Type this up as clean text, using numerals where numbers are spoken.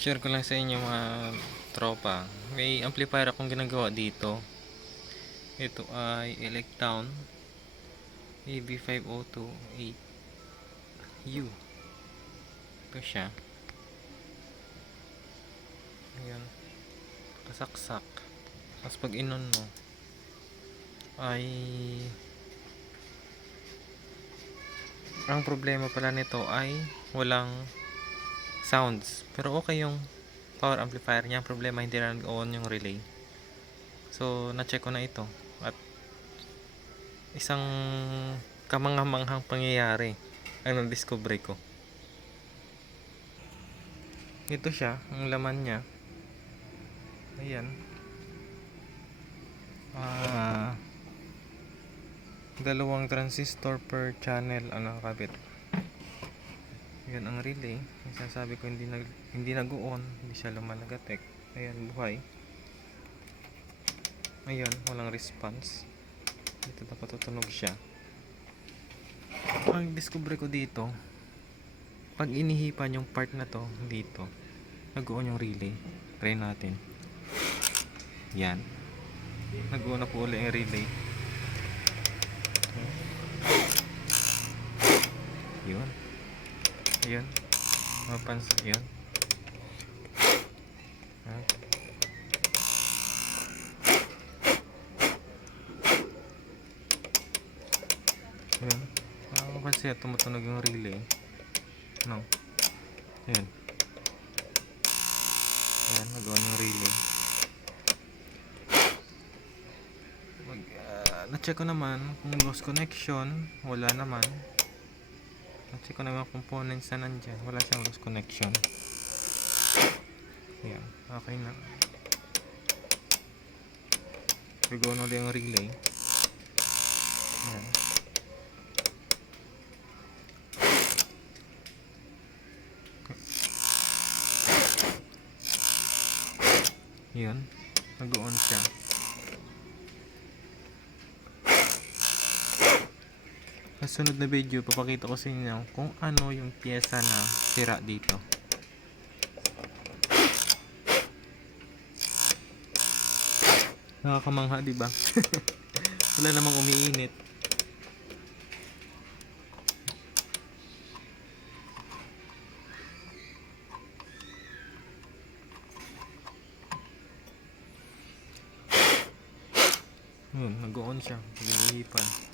Share ko lang sa inyo mga tropa. May amplifier akong ginagawa dito. Ito ay Electown AB5028U. Ito siya. Ayan. Kasaksak. Tapos pag inon mo ay ang problema pala nito ay walang sounds. Pero okay yung power amplifier niya. Ang problema hindi na nag-on yung relay. So na-check ko na ito at isang kamanghamanghang pangyayari ang na-discover ko. Ito siya, ang laman niya. Ayan. Dalawang transistor per channel ang nakakabit. Ayan ang relay. Sasabi ko hindi nag-on, hindi siya lumalagatek. Ayan, buhay. Ayan, walang response. Dito dapat tutunog siya. Ang discover ko dito, pag inihipan yung part na to dito, nag-on yung relay. Try natin. Yan. Nag-on na po ulit yung relay. Yun. Ayun. Mapansin. Yun. Ayun. Mapansin, tumutunog yung relay. No. Ayun. Ayan, nag-on yung relay. Na-check ko naman kung lost connection, wala naman. Na-check ko naman components na nandyan, wala siyang lost connection. Ayan, okay na. Go na ulit yung relay. Ayan. Yun, nag-on siya. Sa sunod na video, papakita ko sa inyo kung ano yung pyesa na sira dito. Nakakamangha, diba? Wala namang umiinit. Yun, nag-on siya. Ginihipan.